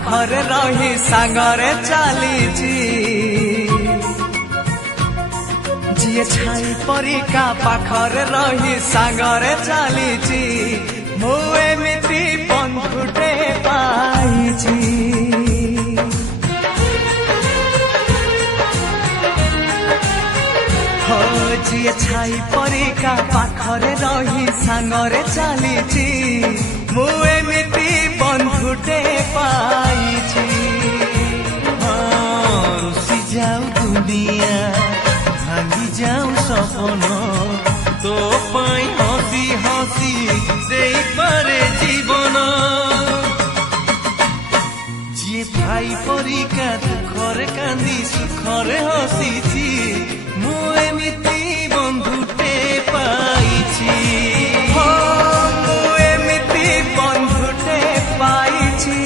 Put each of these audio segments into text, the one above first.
पाखरे रही सांगरे चलीची जिए छाई परिका पाखरे रही सांगरे चलीची मु एमिति बंधुटे पाइची जिए छाई परिका पाखरे रही सांगरे चलीची मु एमिति बंधुटे पाइची रुसी जाऊ दुनिया भांगी जाऊ सपन तो पाई हसी हसी देई पारे जीवन जी भाई परिका दुखरे कांदी सुखरे हसीची मु एमिति बंधुटे पाइची मु एमिति बंधुटे पाइची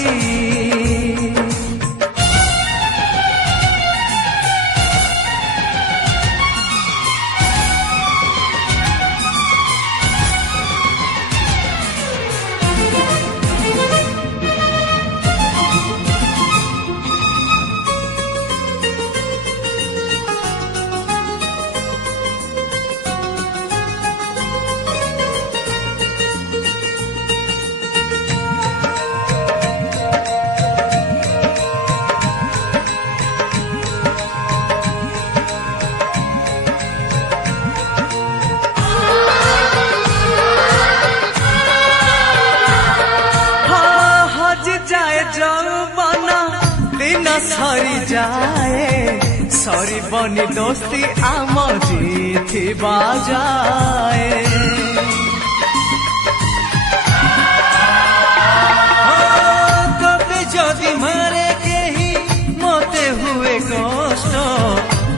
दिन सरी जाए सरी बनी दोस्ती आम जीथी बाजाए तबे जदि मारे केही मते हुए कष्ट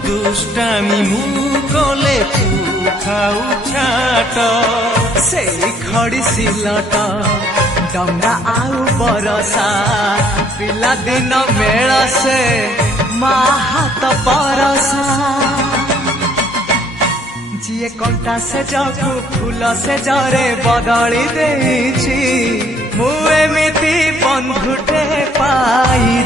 दुष्टामी मु कले तू खाऊ छाट से खड़ी सिलट डंगा आउ बरसा पिला दिन मेल से माँ हाथ परसा जिए कंटा से जगू फूल से जरे बदली देछि मु एमिति बंधुटे पाई।